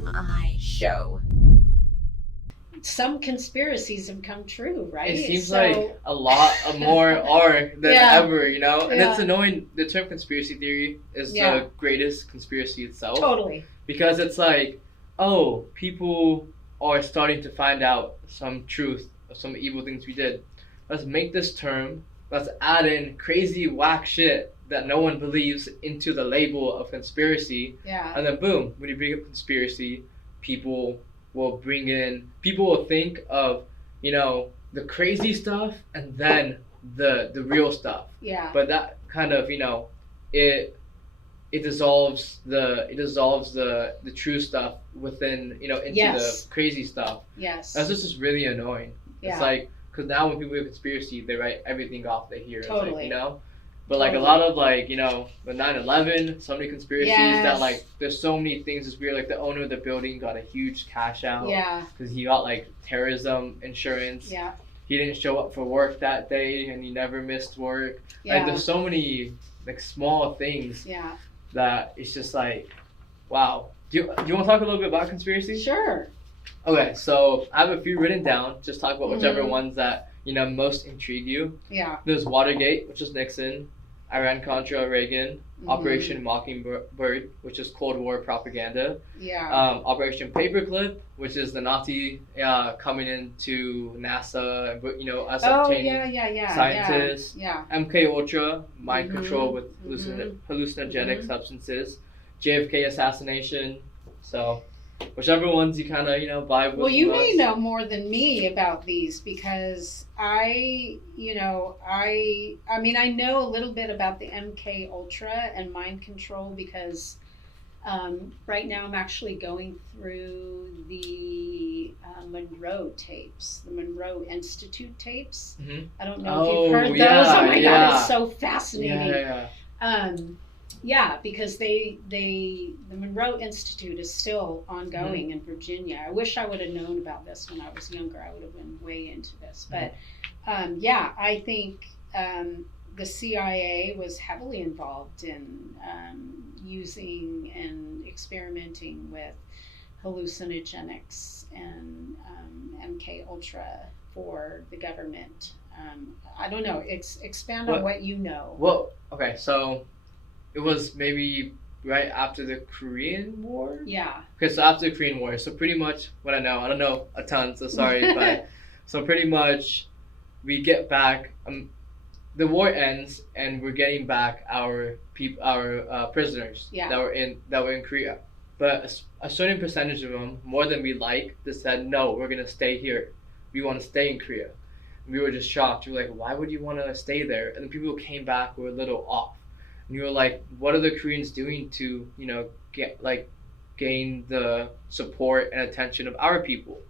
TMI show. Some conspiracies have come true, right? It seems like a lot more are than ever, you know? And it's annoying. The term conspiracy theory is the greatest conspiracy itself. Totally. Because it's like, oh, people are starting to find out some truth of some evil things we did. Let's make this term, let's add in crazy whack shit that no one believes into the label of conspiracy. Yeah. And then boom, when you bring up conspiracy, people will think of, you know, the crazy stuff and then the real stuff. Yeah. But that kind of, you know, it dissolves the true stuff within, you know, into the crazy stuff. Yes. That's just really annoying. Yeah. It's like, because now when people hear conspiracy, they write everything off they hear. Totally. Like, you know? But like a lot of like, you know, the 9/11, so many conspiracies that like, there's so many things that's weird. Like the owner of the building got a huge cash out. Yeah. Because he got like terrorism insurance. Yeah. He didn't show up for work that day and he never missed work. Yeah. Like there's so many like small things. Yeah. That it's just like, wow. Do you want to talk a little bit about conspiracy? Sure. Okay, so I have a few written down. Just talk about whichever ones that, you know, most intrigue you. Yeah. There's Watergate, which is Nixon, Iran-Contra, Reagan, Operation Mockingbird, which is Cold War propaganda. Yeah. Operation Paperclip, which is the Nazi coming into NASA, and, you know, us obtaining scientists. Yeah. MK Ultra, mind control with hallucinogenic substances. JFK assassination. So, whichever ones you kind of, you know, vibe with. Well, you may know more than me about these because I mean, I know a little bit about the MK Ultra and mind control because right now I'm actually going through the Monroe tapes, the Monroe Institute tapes. Mm-hmm. I don't know if you've heard those. Oh my God, it's so fascinating. Yeah, because the Monroe Institute is still ongoing in Virginia. I wish I would have known about this when I was younger. I would have been way into this. But I think the CIA was heavily involved in using and experimenting with hallucinogenics and MK Ultra for the government. I don't know. Expand on what you know. Well, okay, so it was maybe right after the Korean War? Yeah. Okay, so after the Korean War. So pretty much what I don't know a ton, so sorry. But so pretty much we get back, the war ends and we're getting back our prisoners that were in Korea. But a certain percentage of them, more than we like, they said, no, we're going to stay here. We want to stay in Korea. And we were just shocked. We were like, why would you want to stay there? And the people who came back were a little off. And you were like, what are the Koreans doing to, you know, gain the support and attention of our people?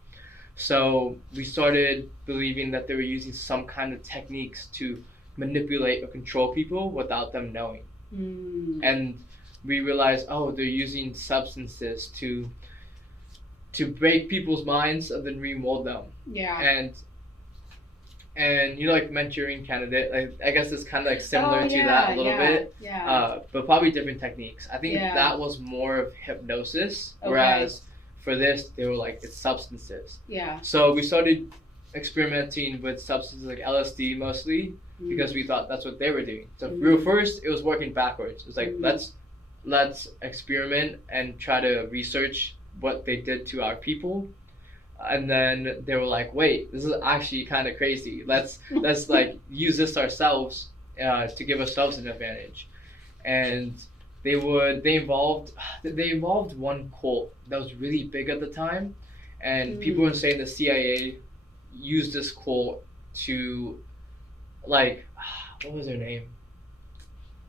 So we started believing that they were using some kind of techniques to manipulate or control people without them knowing. And we realized, oh, they're using substances to break people's minds and then remold them. Yeah. And you know, like Manchurian Candidate, like, I guess it's kind of like similar to that a little bit. Yeah. But probably different techniques. I think that was more of hypnosis, whereas for this, they were like, it's substances. Yeah. So we started experimenting with substances like LSD mostly because we thought that's what they were doing. So first, it was working backwards. It was like, let's experiment and try to research what they did to our people. And then they were like, wait, this is actually kind of crazy. Let's like use this ourselves to give ourselves an advantage. And they involved one cult that was really big at the time, and people were saying the CIA used this cult to, like, what was their name?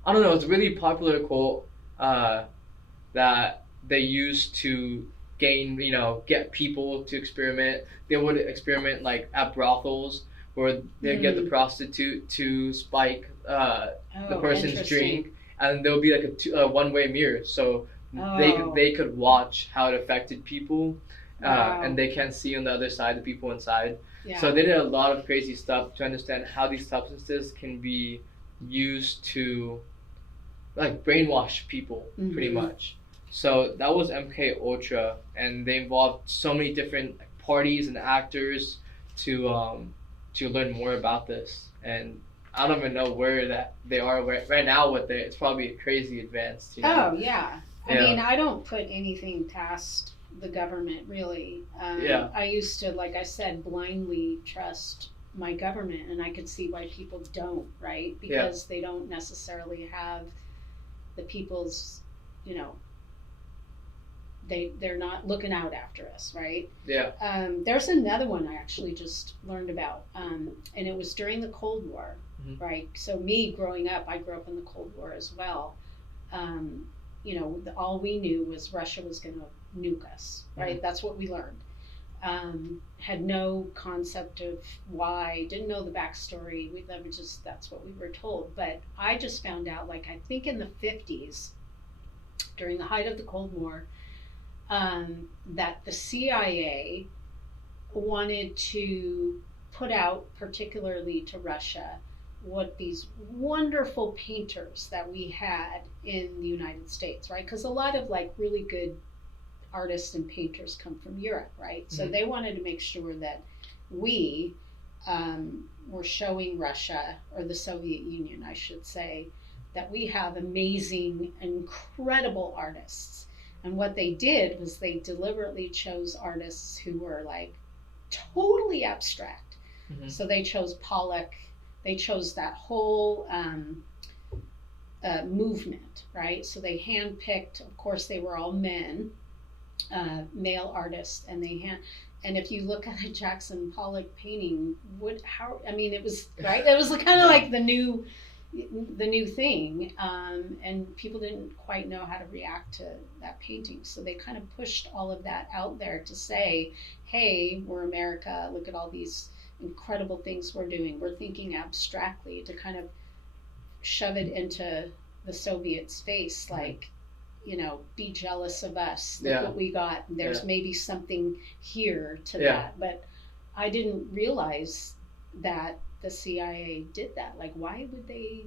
I don't know. It's a really popular cult that they used to get people to experiment. They would experiment like at brothels where they'd get the prostitute to spike the person's drink, and there would be like a one-way mirror, so they could watch how it affected people, and they can't see on the other side the people inside. Yeah. So they did a lot of crazy stuff to understand how these substances can be used to like brainwash people, pretty much. So that was MK Ultra, and they involved so many different parties and actors to learn more about this. And I don't even know where that they are right now with it. It's probably crazy advanced. Oh yeah. I mean, I don't put anything past the government really. I used to, like I said, blindly trust my government, and I could see why people don't, right? Because they don't necessarily have the people's, you know, they're not looking out after us, right? Yeah. There's another one I actually just learned about, and it was during the Cold War, right? So me growing up, I grew up in the Cold War as well. You know, all we knew was Russia was going to nuke us, right? That's what we learned. Had no concept of why, didn't know the backstory. That's what we were told. But I just found out, like, I think in the 50s, during the height of the Cold War, that the CIA wanted to put out, particularly to Russia, what these wonderful painters that we had in the United States, right? Because a lot of like really good artists and painters come from Europe, right? So they wanted to make sure that we were showing Russia, or the Soviet Union, I should say, that we have amazing, incredible artists. And what they did was they deliberately chose artists who were like totally abstract. So they chose Pollock. They chose that whole movement, right? So they handpicked, of course, they were all men, male artists, and and if you look at a Jackson Pollock painting, it was right. It was kind of like the new thing, and people didn't quite know how to react to that painting. So they kind of pushed all of that out there to say, hey, we're America, look at all these incredible things we're doing. We're thinking abstractly, to kind of shove it into the Soviets' face, like, you know, be jealous of us. Look what we got. There's maybe something here to that. But I didn't realize that the CIA did that. Like, why would they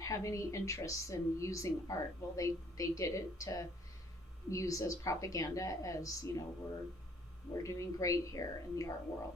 have any interest in using art? Well, they did it to use as propaganda, as, you know, we're doing great here in the art world.